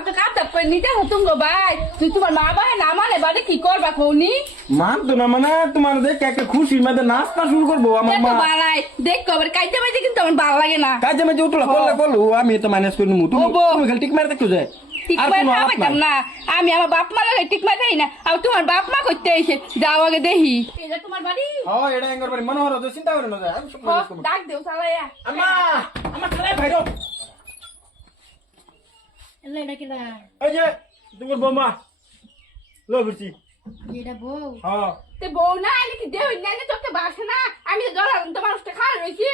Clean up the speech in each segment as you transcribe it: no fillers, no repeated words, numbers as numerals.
তো কাপটা পরে নিতে হতুম গো ভাই তুই তোমার মা ভাই না মানে বাড়ি কি করবা কৌনি মানতো না মানে তোমার দেখে একটা খুশির মধ্যে নাচটা শুরু করবো আমার মা বাড়াই দেখ কবার কাইতে মাইতে কিন্তু আমার ভালো লাগে না কাজে মাঝে উঠলো করলে করলো আমি তো ম্যানেজ করে নিবো তুমি খালি টিক মারে দেখো যায় ঠিক আর মাই কোনো আলাপ পাইতাম নাই। না আমি আমার বাপ মা লাগে ঠিক মাই দেই না আর তোমার বাপ মা করতে এসে যাও আগে দেখি এটা তোমার বাড়ি হ্যাঁ এটা এঙ্গর বাড়ি মনোহর তো চিন্তা করে না যায় আমি সব ম্যানেজ করবো ডাক দেও সালাইয়া আম্মা আমার খালাই ভাইরো এলা এটা কিলা এই যে তোমার বৌমা লো বুঝছি এটা বউ হ্যাঁ তে বউ না আইলে কি দেও না না তোকে বাসে না আমি তো ধরালাম তোমার উস্তে খাওয়া রইছি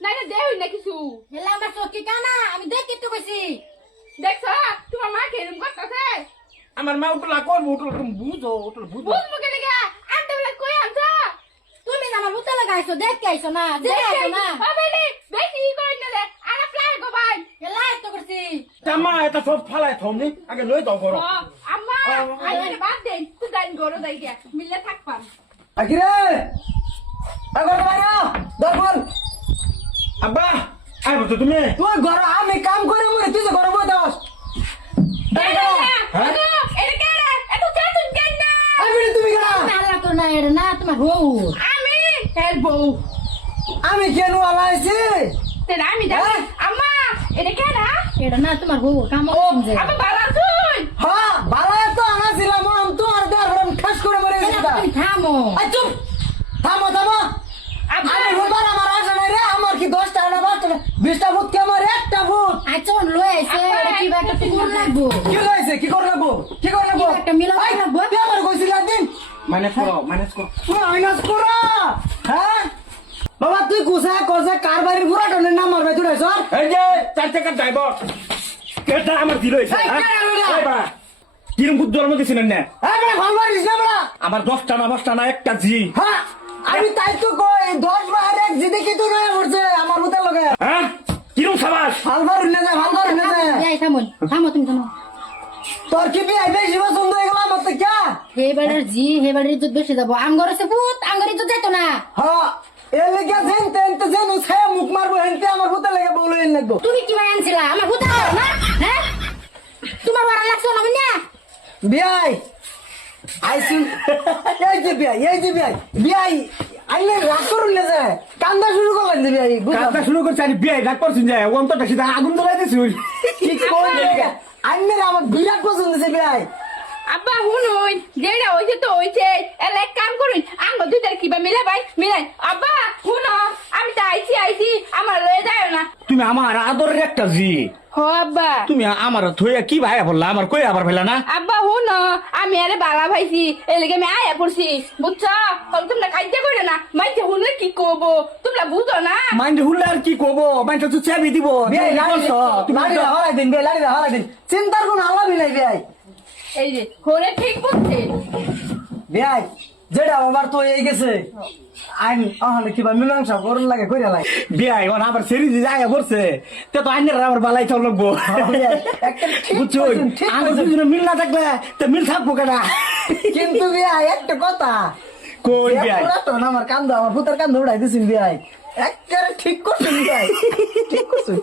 না না দেও না কিছু হেলা আমার চোখে কানা আমি দেখি তো কইছি দেখছো তোমার মা কে এরকম করতেছে আমার মা উঠলা করবো উঠলো তুমি বুঝো উঠলো বুঝো বুঝবো কে লেগে আনতে বলে কই আনছো তুমি না আমার বুতে লাগাইছো দেখতে আইছো না দেখে আইছো না বাবাইলে বেশি ই করে না আর প্লাই গো ভাই হেলা তো করছি জামা এটা সব ফালাই থমনি আগে লই দাও করো আম্মা আইলে বাদ দেন তুই গাইন গরো দাই গে মিললে থাকবাম আকিরে আগর বাইরা দরবল আব্বা আইবো তো তুমি তুই ঘর আমি কাম করে মরে তুই যে ঘর বই দাস এটা কে রে এত চেতুন কেন না আমি তুমি গড়া আল্লাহ তো না এটা না তোমার বউ আমি এর বউ আমি কেন আলাইছি তেন আমি জানি আম্মা এটা কে না এটা না তোমার বউ কাম করছে আমি বালা তুই হ্যাঁ বালা তো আনাছিলাম আমি তোমার দার রম খাস করে মরে গেছি তুমি থামো আই চুপ থামো থামো আব্বা আমি রোবার আমার আসে নাই রে আমার কি 10 টা না 12 টা 20 টা ভূত কে আমার একটা ভূত আইছন লই আইছে এটা কি একটা টুকুর লাগবো কি হইছে কি করে লাগবো কি করে লাগবো একটা মিলাও আই, লাগবো। তুই আমার কইছিস দিন ম্যানেজ করো ম্যানেজ করো তুই আইনাস করা হ্যাঁ বাবা তুই কুসা কসা কার বাড়ির পুরা টনের নাম মারবে তুই সর এই যে চার চাকার ড্রাইভার কেটা আমার দিল হইছে এই, কেডা লইলা? এই বা কিরম বুদ্ধ জন্ম দিছিলেন না এই বড় ভালো মারিস না বড় আমার 10টা না 5টা না একটা জি হ্যাঁ আমি তাই তো কই 10 বার এক জিদে কি তুই নয় পড়ছে আমার বুতে লগে হ্যাঁ কিরম সাবাস ভাল বার না যায় ভাল বার না যায় এই থামো থামো তুমি থামো তোর কি বিয়ে বেশি পছন্দ হয়ে গেল আমার তো কে হে বাড়ির জি হে বাড়ির ইজ্জত বেশি যাবো আমগর আছে ভূত আমগর ইজ্জত যাইতো না হ্যাঁ এর লেগে জেনতে এনতে জেনু ছায়া মুখ মারবো হেনতে আমার বুতে লেগে বলো এন লাগবো তুমি কি ভাই আনছিলা আমার ভূত আছে না হ্যাঁ তোমার বাড়া লাগছো না বুঝনা বিয়াই আইসুন এই যে বিয়াই বিয়াই আইলে রাগ করুন না যায় কান্দা শুরু করলেন যে বিয়াই কাজটা শুরু করছে আমি বিয়ে ডাক করছেন যে অন্তরটা সিধা আগুন জ্বলাই দিছি ঠিক করে আইনের আমার বিরাট পছন্দ হয়েছে বিয়াই আব্বা হুনুন যেটা হইছে তো হইছে এলে এক কাম করুন আঙ্গ দুইটার কিবা মিলা ভাই মিলাই আব্বা হুনো আমি তো আইছি আমার লয়ে যায় না তুমি আমার আদরের একটা জি হ আব্বা তুমি আমার থইয়া কি ভাইয়া বললা আমার কই আবার ফেলা না আব্বা হুনো আমি আরে বালা ভাইছি এর লেগে আমি আয়া পড়ছি বুঝছো তোমরা কাজে করে না মাইতে হুনলে কি করবো তোমরা বুঝো না মাইন্ড হুল্লে আর কি করবো মাইন্ড তো চাবি দিব বিয়াই লাড়ি হলাই দিন বিয়াই লাড়ি হলাই দিন চিন্তার কোনো আলাপই নাই বিয়াই এই যে হরে ঠিক বুঝছে বিয়াই যেটা আবার তো এই গেছে আইন আহলে কিবা মীমাংসা করুন লাগে কইরা লাগে বিয়ে এখন আবার সেরি যে যায় করছে তে তো আইনের আবার বালাই চাল লাগবো একটা ঠিক বুঝছো বলছেন, ঠিক আমার বলছেন। দুজনে মিল না থাকলে তো মিল থাকবো কেনা কিন্তু বিয়াই একটা কথা কই বিয়ে তো আমার কান্দা আমার ভূতের কান্দা উড়াই দিছেন বিয়াই একটা ঠিক করছেন বিয়াই ঠিক করছেন